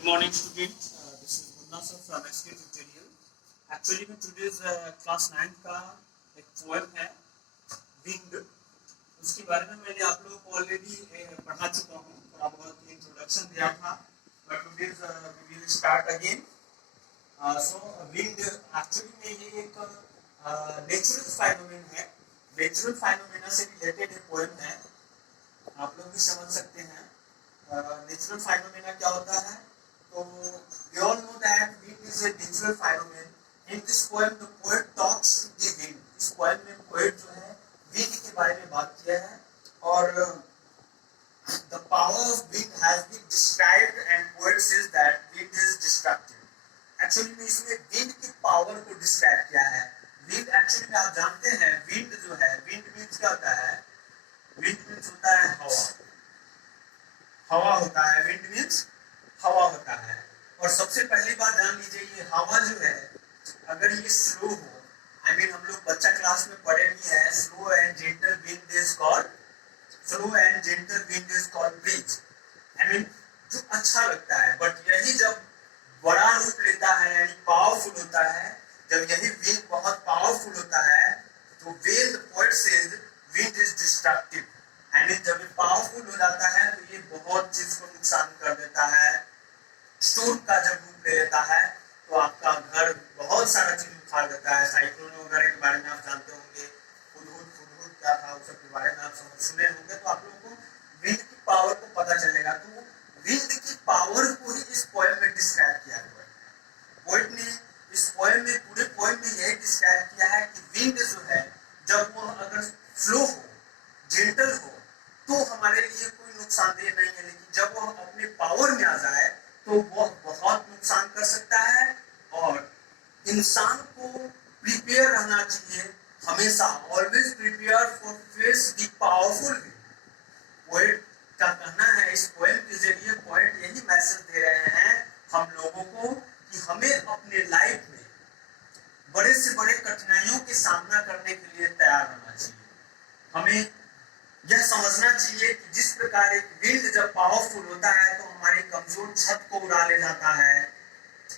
Good morning, students. This is Munna sir from SK Tutorial. Actually, में today's class 9 का एक poem है Wind. उसके बारे में मैंने आप लोगों को ऑलरेडी पढ़ा चुका हूँ, थोड़ा बहुत इंट्रोडक्शन दिया था. But today's we will start again. So wind actually में ये एक natural phenomenon है. Natural phenomena से related एक poem है. आप लोग भी समझ सकते हैं. Natural phenomena क्या होता है? So we all know that wind is a natural phenomenon. In this poem, the poet talks to the wind. इस poem में poet जो है wind के बारे में बात किया है और the power of wind has been described and poet says that wind is destructive. Actually में इसमें wind की power को describe किया है. Wind actually में आप जानते हैं wind जो है wind means क्या होता है? Wind means होता है हवा. हवा होता है. Wind means हवा होता है. और सबसे पहली बात जान लीजिए ये हवा जो है अगर ये स्लो हो, I mean हम लोग बच्चा क्लास में पढ़े भी हैं slow and gentle wind is called breeze. I mean जो अच्छा लगता है. बट यही जब बड़ा रूप लेता है यानी पावरफुल होता है, जब यही विंड बहुत पावरफुल होता है तो well the poet says wind is destructive. I mean जब ये पावरफुल हो जाता है तो ये बहुत चीज को नुकसान कर देता है. स्टोर्म का जब रूप ले लेता है तो आपका घर बहुत सारा चीज उखाड़ देता है. साइक्लोन वगैरह के बारे में आप जानते होंगे. हुदहुद क्या था उस सब के बारे में आप सुने होंगे. तो आप लोगों को विंड की पावर को पता चलेगा. तो विंड की पावर को ही इस पोएम में डिस्क्राइब किया गया है. पोएट ने इस पोएम में पूरे पोएम में यही डिस्क्राइब किया है कि विंड जो है जब वो अगर फ्लो हो, जेंटल हो तो हमारे लिए कोई नुकसानदेह नहीं है. लेकिन जब वो अपने पावर में आ जाए तो वो बहुत नुकसान कर सकता है. और इंसान को प्रिपेयर रहना चाहिए हमेशा. Always prepare for face the powerful wind. Poet का कहना है इस पोएम के जरिए पोएट यही मैसेज दे रहे हैं हम लोगों को कि हमें अपने लाइफ में बड़े से बड़े कठिनाइयों के सामना करने के लिए तैयार रहना चाहिए. हमें यह समझना चाहिए कि जिस प्रकार एक विंड जब पावरफुल होता है तो हमारी कमजोर छत को उड़ा ले जाता है,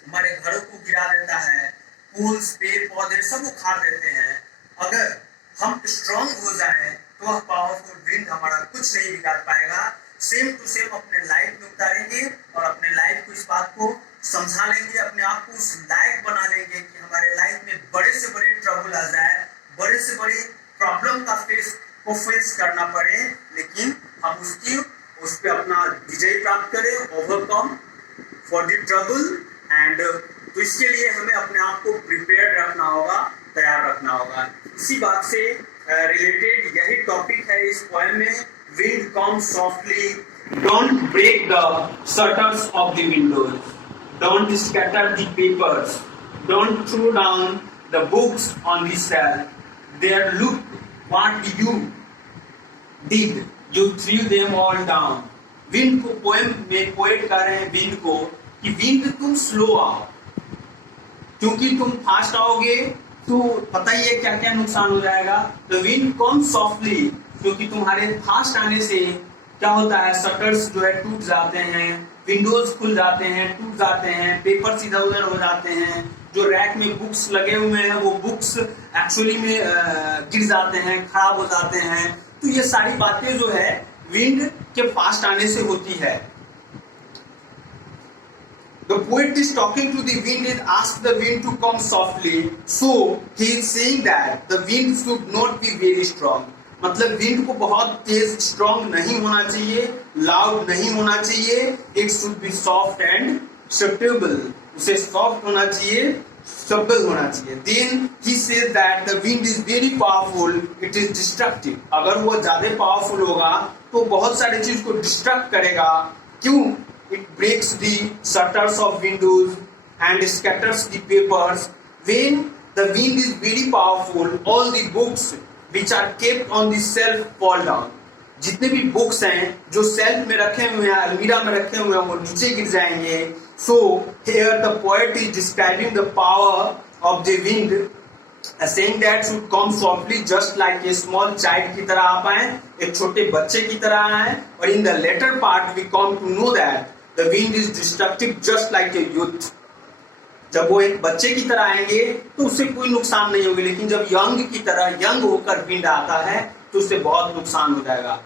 हमारे घरों को गिरा देता है, फूल्स पेड़ पौधे सब उखाड़ देते हैं. अगर हम स्ट्रांग हो जाएं तो वह पावरफुल विंड हमारा कुछ नहीं बिगाड़ पाएगा. सेम टू सेम अपने लाइफ में उतारेंगे और अपने लाइफ को इस बात को समझा लेंगे, अपने आप को उस लायक बना लेंगे कि हमारे लाइफ में बड़े से बड़े ट्रबल आ जाए, बड़े से बड़ी प्रॉब्लम का फेस करना पड़े, लेकिन हम उस पे अपना विजय प्राप्त करें, overcome for the trouble. And तो इसके लिए हमें अपने आप को प्रिपेयर रखना होगा, तैयार रखना होगा. इसी बात से रिलेटेड यही टॉपिक है इस पोएम में. Wind comes softly, don't break the shutters of the windows, don't scatter the papers, don't throw down the books on the shelf. There look what you did, you threw them all down. Wind को poem में poet कह रहे हैं wind को कि wind तुम slow आओ, क्योंकि तुम फास्ट आओगे तो पता ही है क्या क्या नुकसान हो जाएगा. तो विंड कम सॉफ्टली, क्योंकि तुम्हारे फास्ट आने से क्या होता है शटर्स जो है टूट जाते हैं, विंडोज खुल जाते हैं, टूट जाते हैं, पेपर्स इधर उधर हो जाते हैं, जो रैक में बुक्स लगे हुए हैं वो बुक्स एक्चुअली में गिर जाते हैं, खराब हो जाते हैं. तो ये सारी बातें जो है विंड के फास्ट आने से होती है. The poet is talking to the wind and asks the wind to come softly. So he is saying that the wind should not be very strong. मतलब विंड को बहुत तेज स्ट्रॉन्ग नहीं होना चाहिए, लाउड नहीं होना चाहिए. It should be soft and stable. उसे सॉफ्ट होना चाहिए, सटेबल होना चाहिए. Then he says that the wind is very powerful, it is destructive. अगर वो ज्यादा पावरफुल होगा तो बहुत सारी चीज को डिस्ट्रक्ट करेगा. क्यों? It breaks the shutters of windows and scatters the papers. When the wind is very powerful, all the books which are kept on the shelf fall down. जितने भी बुक्स हैं जो सेल्फ में रखे हुए हैं, अलमीरा में रखे हुए हैं, वो नीचे गिर जाएंगे. So here the poet is describing the power of the wind, saying that should come softly just like a small child की तरह आप आए, एक छोटे बच्चे की तरह आए. और in the later part we come to know that the wind is destructive just like a youth. जब वो एक बच्चे की तरह आएंगे तो उससे कोई नुकसान नहीं होगी, लेकिन जब यंग की तरह यंग होकर विंड आता है तो उससे बहुत नुकसान हो जाएगा।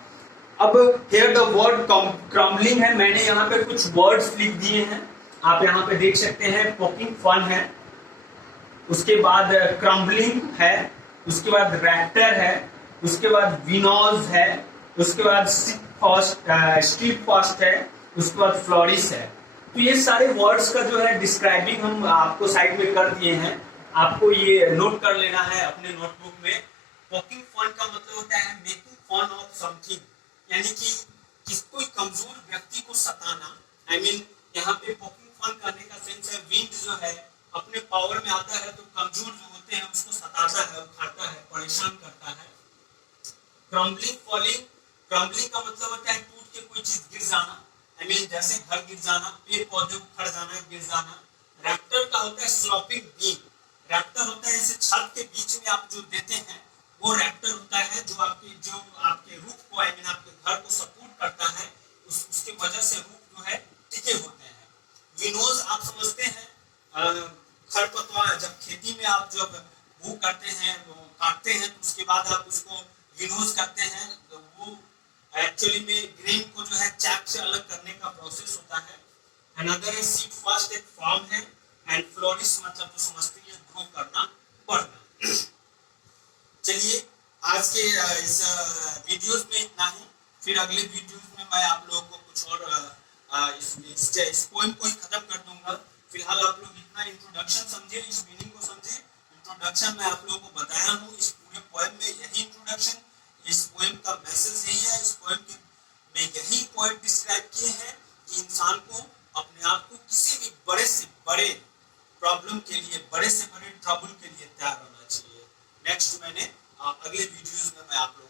अब हेयर द वर्ड क्रम्बलिंग है, मैंने यहाँ पे कुछ वर्ड्स लिख दिए हैं, आप यहाँ पे देख सकते हैं। पोकिंग फन है, उसके बाद क्रम्बलिंग है, उसके बाद रैप्टर है, उसके बाद विनोज है, उसके बाद स्ट्रीट फास्ट है, उसके बाद फ्लोरिस है। तो ये सारे वर्ड्स का जो है डिस्क्राइबिंग हम आपको साइड में कर दिए हैं, आपको ये नोट कर लेना है अपने नोटबुक में। पोकिंग फन का मतलब होता है मेकिंग फन ऑफ समथिंग, यानी कि कोई कमजोर व्यक्ति को सताना। आई मीन यहाँ पे पोकिंग फन करने का सेंस है विंड जो है अपने पावर में आता है तो कमजोर जो होते हैं उसको सताता है, उखाड़ता है, परेशान करता है। क्रम्बलिंग फॉलिंग, क्रम्बलिंग का मतलब होता है टूट के कोई चीज गिर जाना, आई मीन जैसे घर गिर जाना, पेड़ पौधे उखड़ जाना, गिर जाना। रैप्टर का होता है स्लॉपिंग बीम, रैप्टर होता है जैसे छत के बीच में आप जो देते हैं वो रैप्टर होता है जो आपके रूफ को, आई मीन आपके घर को सपोर्ट करता है, उसके वजह से रूफ जो है टिके होते हैं। विनोज आप समझते हैं, खरपतवार, जब खेती में आप जब वो करते हैं, वो काटते हैं तो उसके बाद आप उसको विनोज करते हैं, तो वो एक्चुअली में ग्रेन को जो है चैप से अलग करने का प्रोसेस होता है। अनदर है सीड फास्ट, एक फॉर्म है, एंड फ्लोरिश मतलब तो समझते हैं ग्रो करना, बढ़ना। चलिए आज के इस वीडियोस में इतना ही, फिर अगले वीडियोस में मैं आप लोगों को कुछ और इस पोएम को ही खत्म कर दूंगा। फिलहाल आप लोग इतना इंट्रोडक्शन समझे, इस मीनिंग को समझे। इंट्रोडक्शन मैं आप लोगों को बताया हूँ, इस पूरे पोएम में यही इंट्रोडक्शन, इस पोएम का मैसेज यही है। इस पोएम में यही पॉइंट डिस्क्राइब किए हैं कि इंसान को अपने आप को किसी भी बड़े से बड़े प्रॉब्लम के लिए, बड़े से बड़े ट्रबल के लिए तैयार रहना चाहिए। नेक्स्ट मैंने अगले वीडियोस में मैं आप लोग